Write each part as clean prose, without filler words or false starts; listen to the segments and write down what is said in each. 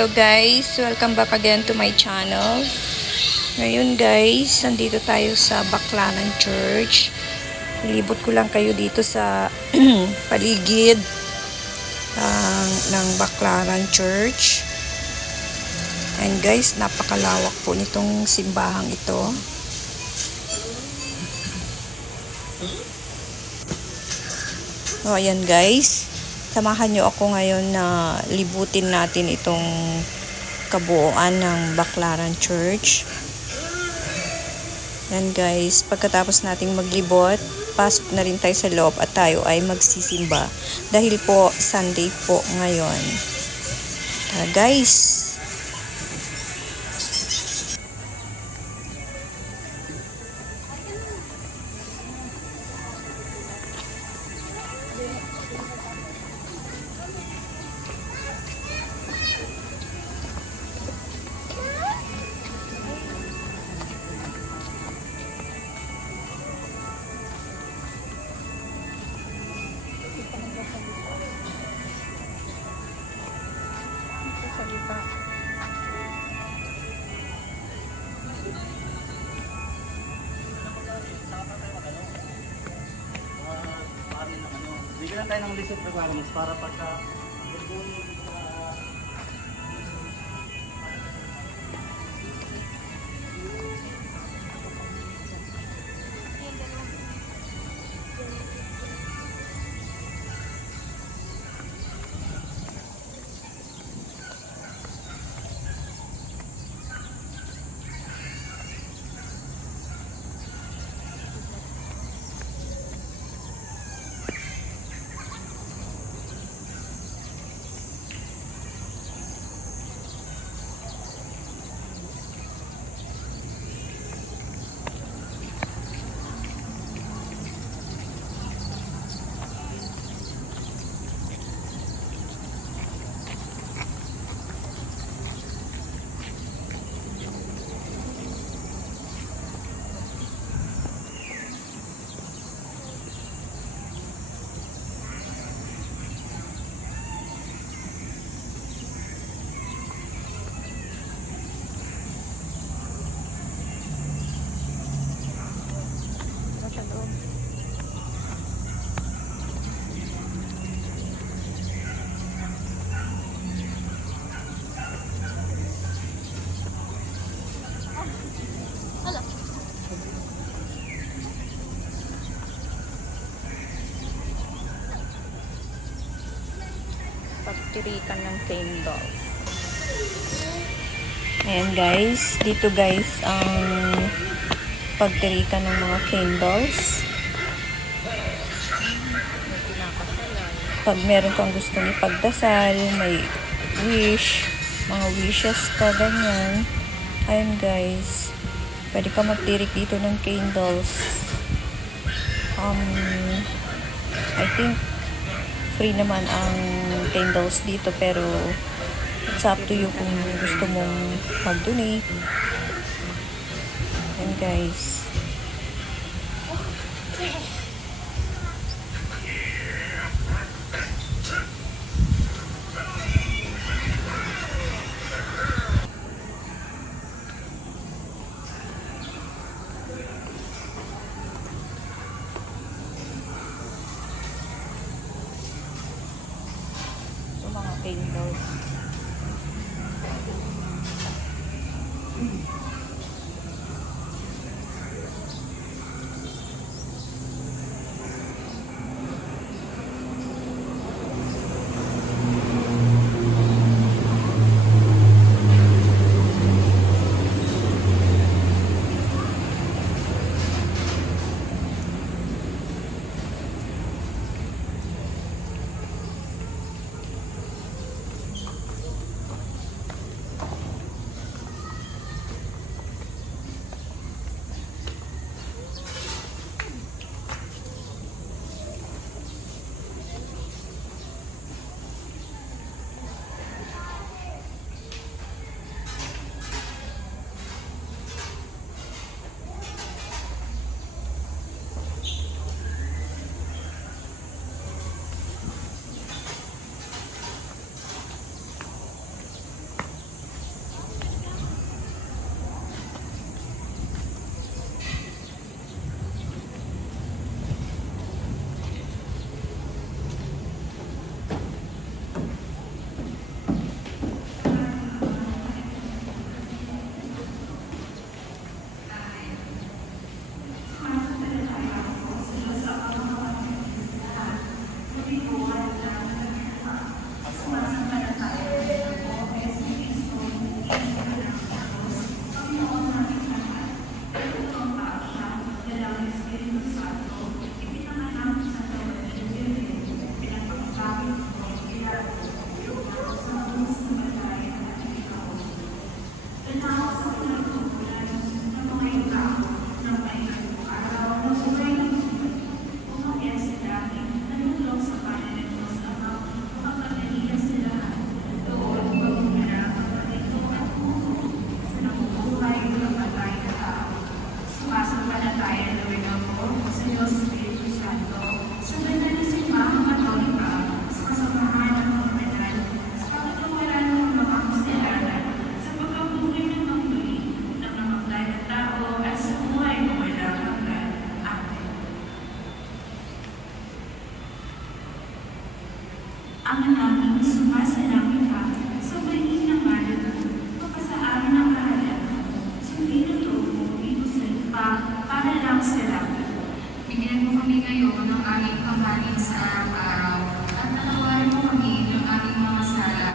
Hello guys, welcome back again to my channel. Ngayon guys, nandito tayo sa Baclaran Church. Ilibot ko lang kayo dito sa paligid ng Baclaran Church. And guys, napakalawak po nitong simbahang ito. So ayan guys, samahan nyo ako ngayon na libutin natin itong kabuuan ng Baclaran Church. Yan guys, pagkatapos nating maglibot, pasok na rin tayo sa loob at tayo ay magsisimba. Dahil po, Sunday po ngayon. Guys, bigyan tayo ng list of requirements para pagka pagtirikan ng candle. Ayan guys, dito guys ang pagtirikan ng mga candles. Pag meron kang gustong ipagdasal, may wish, mga wishes ka, ganyan. Ayan guys, pwede ka magtirik dito ng candles. I think free naman ang candles dito, pero it's up to you kung gusto mong mag-donate. And guys, mga candles. Ama namin sumasalangit ka, sambahin ng ngalan mo, pagpasaarin ang kahalaga. Sundin ang loob mo, dito sa lupa, para lang sa langit. Bigyan mo kami ngayon ng aming kakanin sa araw-araw at patawarin mo kami ng aming mga sala.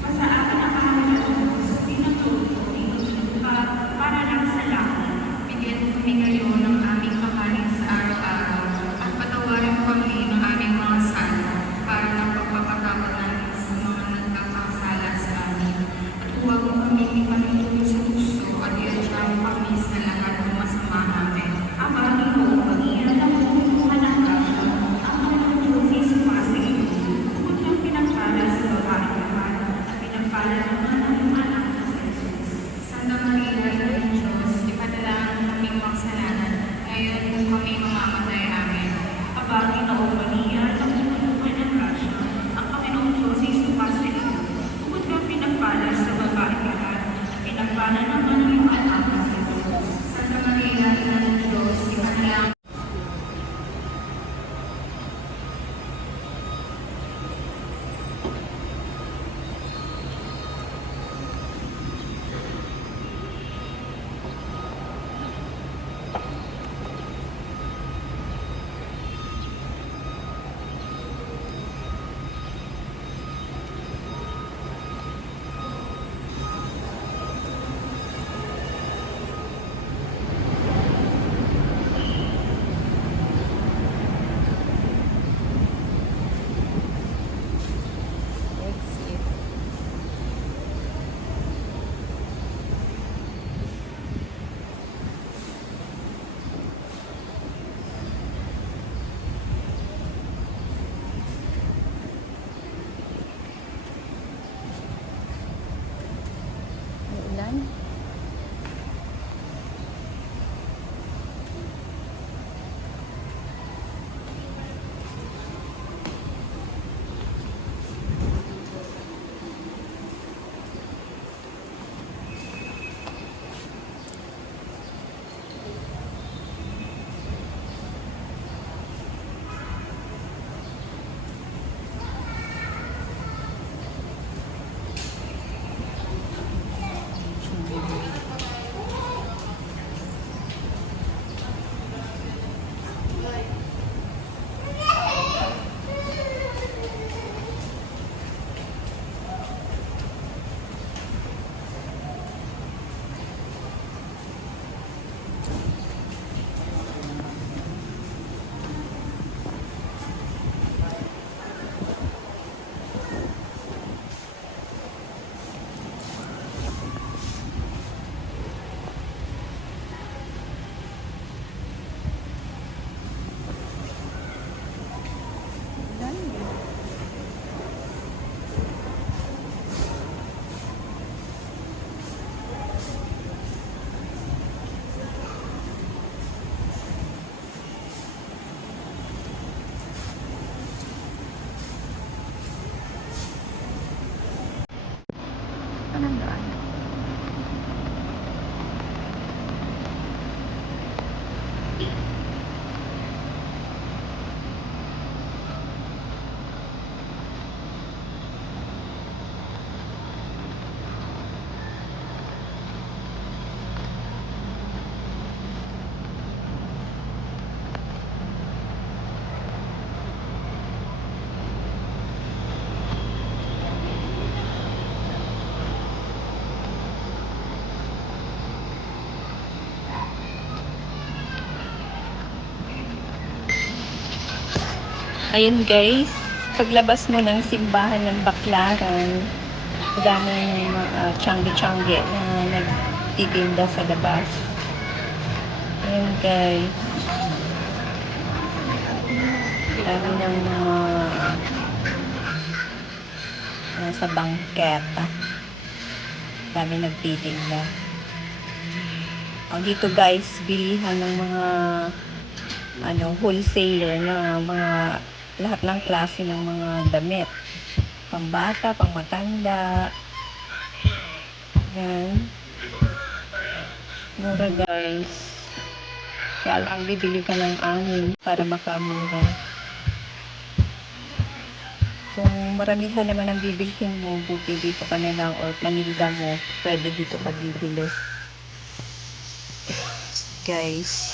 Pagpasaarin ang kahalaga mo, sundin ang loob mo, dito sa lupa, para lang sa langit. Bigyan mo kami ngayon ng aming kakanin sa araw-araw at patawarin mo kami ng aming mga sala para ng pagpapatawad namin sa mga nagkakasala sa amin. At huwag mo kami ipanutuloy sa gusto at iadya mo kami sa lahat ng masama namin. Ama, Ginoo, mag-iyan ang pumunuhan ng grasya, ang Panginoong Diyos ay sumasa iyo. Bukod kang pinagpala sa babae naman, at pinagpala naman ang iyong anak na si Jesus. Santa Maria, Ina ng Diyos, ipadalangin mo kaming makasalanan, ngayon kung kami mamamatay. Amen. Aba, Ginoo, mag-iyan ang pumunuhan ng grasya, ang Panginoong Diyos ay sumasa iyo. Bukod kang pinagpala sa babae naman, at pinagpala naman ang iyong anak na si Jesus. Santa Maria, Ina ng Diyos, ipadalangin Ulan. Anong daan? Ayun guys, paglabas mo ng simbahan ng Baclaran, daming mga tiyangge-tiyangge na nagtitinda sa labas. Ayun guys, dami ng mga nasa bangketa. Dami nagtitinda. Dito guys, bilihan ng mga wholesaler na mga lahat ng klase ng mga damit. Pambata, pangmatanda. Yan. Mura guys. Kaya lang bibili ka ng anin para makamura. Kung maramihan naman ang bibilhin mo, buti dito ka na lang or paninda mo, pwede dito ka bibili. Guys.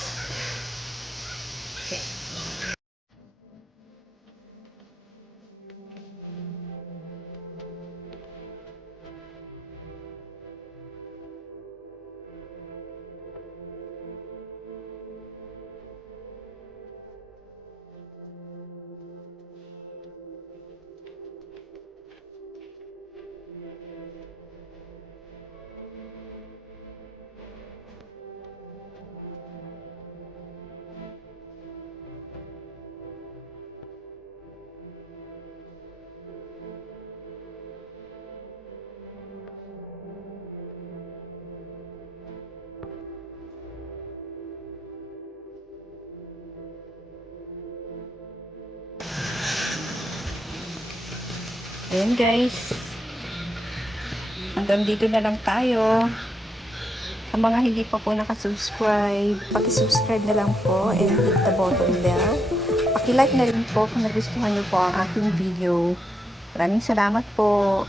Ayan guys. Hanggang dito na lang tayo. Sa mga hindi pa po nakasubscribe, paki-subscribe na lang po and hit the button bell. Paki-like na rin po kung nagustuhan niyo po ang aking video. Maraming salamat po.